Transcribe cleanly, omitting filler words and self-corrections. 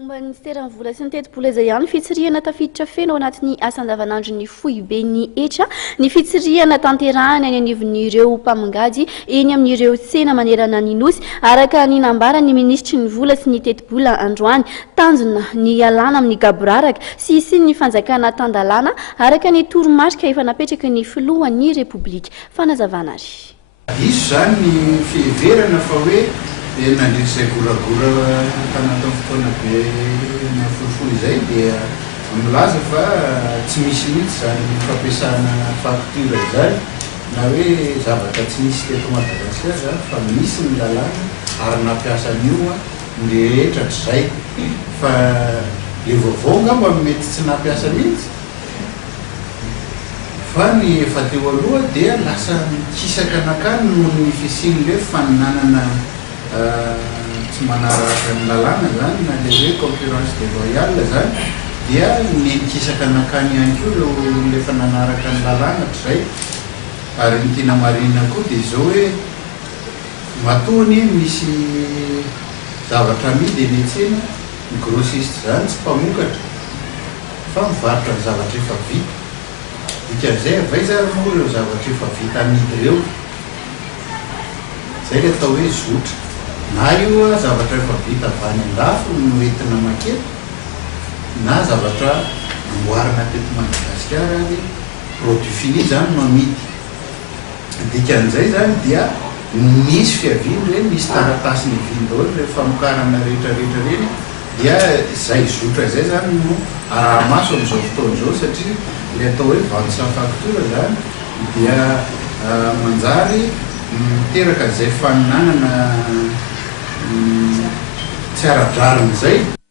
Mba nisterany vola sy ny teti-bola izay ihany fitsirihana tafiditra feno ao anatin'ny asa andavanandro ny fohy be ny etra ny fitsirihana tanterahana any anivon'ireo mpamongady eny amin'ireo tsena manerana ny nosy araka ny nambarany ministry ny vola sy ny teti-bola androany tanjona ny alana amin'ny gaboraraka sy ny fanjakana tandalana araka ny toromarika efa napetraky ny filohan'ny repoblika fanazavana ary. Izy zany ny fiheverana fa hoe nandritra izay goragora tanatao fotoana be na folofolo izay dia milaza fa tsy misy mihitsy zany fampiasana facture zany na hoe zavatra tsy misy teto Madagasikara zany fa misy ny lalàna ary nampiasa an'io ny rehetra zay fa le vaovao ngamba mety tsy nampiasa mihitsy fa ny efa teo aloha dia lasa mikisaka anakany noho ny fisian'le faninanana tsy manaraka ny lalàna zany na le hoe concurrence déloyale zany dia mikisaka anakany ihany koa le fa nanaraka ny lalàna zay ary ny tena marina koa dia zao hoe matony misy zavatra amidy eny an-tsena ny grossiste zany tsy mpamokatra fa mivarotra ny zavatra efa vita dikan'izay avaizany moa ireo zavatra efa vita amidy ireo zay le atao hoe zotra na io zavatra efa vita avy any andafo no entina makety na zavatra amboarina teto Madagasikara ny produit fini zany no amidy dikan'izay zany dia misy fiaviany reny misy taratasy ny viany daholo le famokarana rehetrarehetra reny dia zay zotra zay zany no arahamaso amin'izao fotoana izao satria le atao hoe vente sans facture zany dia manjary miteraka zay faninanana tsy ara-drariny zay.